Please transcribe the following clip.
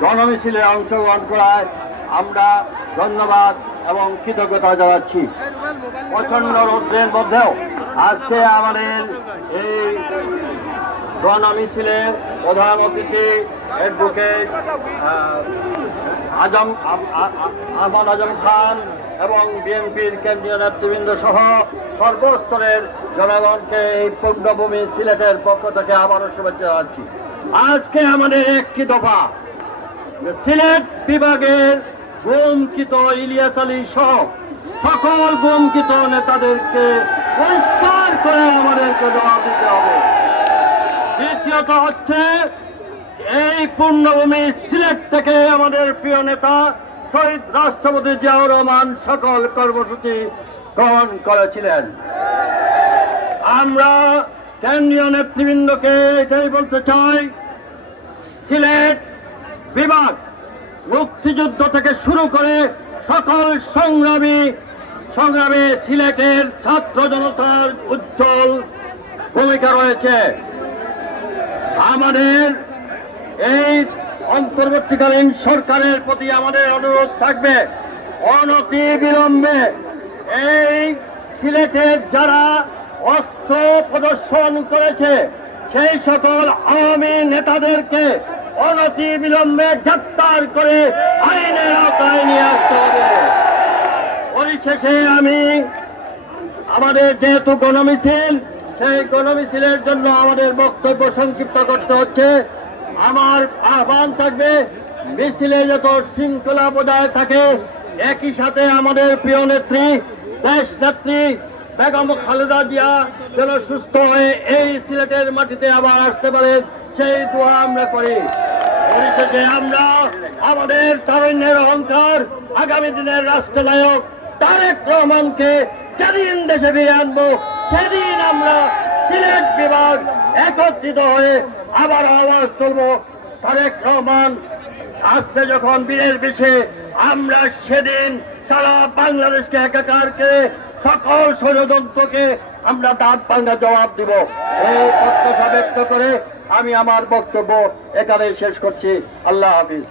গণমিছিলে অংশগ্রহণ করায় আমরা ধন্যবাদ এবং কৃতজ্ঞতা জানাচ্ছি। প্রচন্ড রৌদ্রের মধ্যেও আজকে আমাদের এই গণমিছিলে প্রধান অতিথি অ্যাডভোকেট আহমদ আজম খান এবং বিএনপির কেন্দ্রীয় নেতৃবৃন্দ সহ সর্বস্তরের জনগণকে এই পূর্ণভূমি সিলেটের পক্ষ থেকে আবারও শুভেচ্ছা জানাচ্ছি। আজকে আমাদের একটি দফা সিলেট বিভাগের গুমকৃত ইলিয়াস আলী সহ সকল গুমকৃত নেতাদেরকে পরিষ্কার করে আমাদেরকে জবাব দিতে হবে। দ্বিতীয়ত হচ্ছে এই পূর্ণভূমি সিলেট থেকে আমাদের প্রিয় নেতা শহীদ রাষ্ট্রপতি জিয়াউর রহমান সকল কর্মসূচি গ্রহণ করেছিলেন। আমরা কেন্দ্রীয় নেতৃবৃন্দকে এটাই বলতে চাই, সিলেট বিভাগ মুক্তিযুদ্ধ থেকে শুরু করে সকল সংগ্রামে সিলেটের ছাত্র জনতার উজ্জ্বল ভূমিকা রয়েছে। আমাদের এই অন্তর্বর্তীকালীন সরকারের প্রতি আমাদের অনুরোধ থাকবে, অনতি বিলম্বে এই সিলেটের যারা অস্ত্র প্রদর্শন করেছে সেই সকল আওয়ামী নেতাদেরকে অনতি বিলম্বে গ্রেপ্তার করে আইনের আওতায় নিয়ে আসতে হবে। পরিশেষে আমি আমাদের যেহেতু গণমিছিল, সেই গণমিছিলের জন্য আমাদের বক্তব্য সংক্ষিপ্ত করতে হচ্ছে। আমার আহ্বান থাকবে, মিছিলে যত শৃঙ্খলা বজায় থাকে, একই সাথে আমাদের প্রিয় নেত্রী দেশ নেত্রী বেগম খালেদা জিয়া যেন সুস্থ হয়ে এই সিলেটের মাটিতে আবার আসতে পারে, সেই দোয়া আমরা করি। পরিশেষে আমরা আমাদের তারুণ্যের অহংকার আগামী দিনের রাষ্ট্রনায়ক তারেক রহমানকে যেদিন দেশে ফিরে আনবো, সেদিন আমরা সিলেট বিভাগ একত্রিত হয়ে আবার আওয়াজ তুলব, তারেক রহমান আসবে যখন বীরের বেশে, আমরা সেদিন সারা বাংলাদেশকে একাকার করে সকল ষড়যন্ত্রকে আমরা দাঁত ভাঙা জবাব দিব। এই প্রত্যাশা ব্যক্ত করে আমি আমার বক্তব্য এখানে শেষ করছি। আল্লাহ হাফিজ।